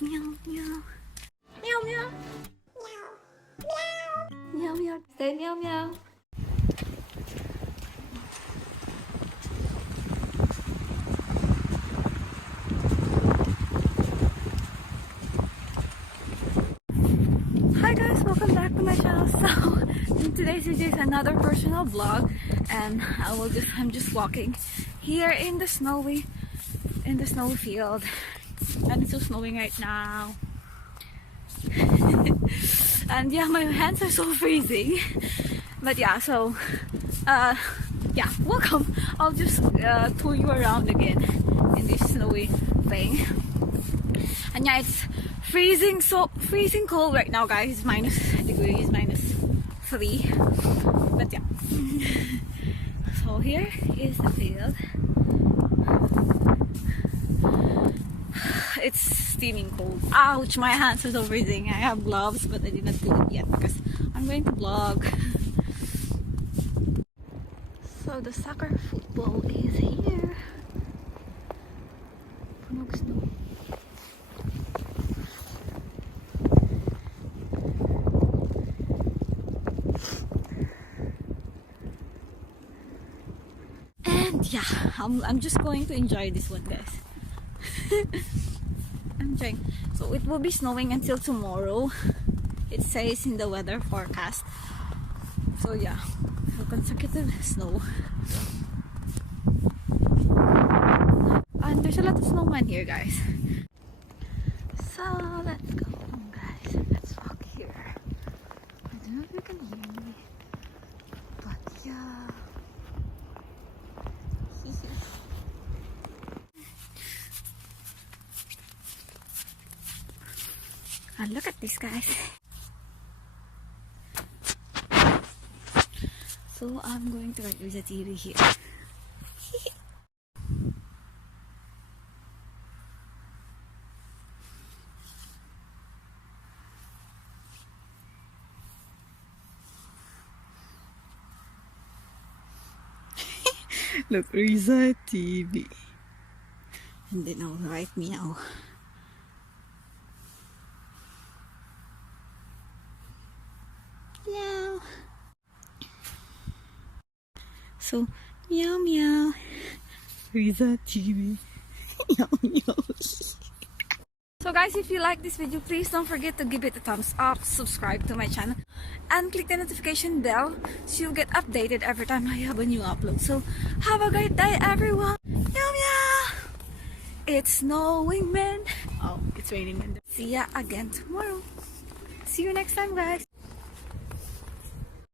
Meow, meow. Meow, meow. Meow, meow. Say meow, meow. Hi guys, welcome back to my channel. So in today's video is another personal vlog, and I'm just walking here in the snowy field, and it's so snowing right now. And yeah, my hands are so freezing. But yeah, so yeah, welcome. I'll just tour you around again in this snowy thing. And yeah, it's freezing cold right now, guys. Minus degrees, -3. But yeah. So here is the field. It's steaming cold. Ouch, my hands are so freezing. I have gloves, but I did not do it yet because I'm going to vlog. So the soccer football is here. Punog snow. And yeah, I'm just going to enjoy this one, guys. I'm enjoying. So it will be snowing until tomorrow. It says in the weather forecast. So yeah, so consecutive snow. And there's a lot of snowman here, guys. So let's go, guys. Let's walk here. I don't know if you can hear me, but yeah. And look at this, guys. So I'm going to write Riza TV here. Look, Riza TV. And then I'll write Meow. Meow. So, meow meow. Riza TV. Meow meow. So guys, if you like this video, please don't forget to give it a thumbs up, subscribe to my channel, and click the notification bell so you'll get updated every time I have a new upload. So have a great day, everyone. Meow meow. It's snowing, man. Oh, it's raining, man. See ya again tomorrow. See you next time, guys.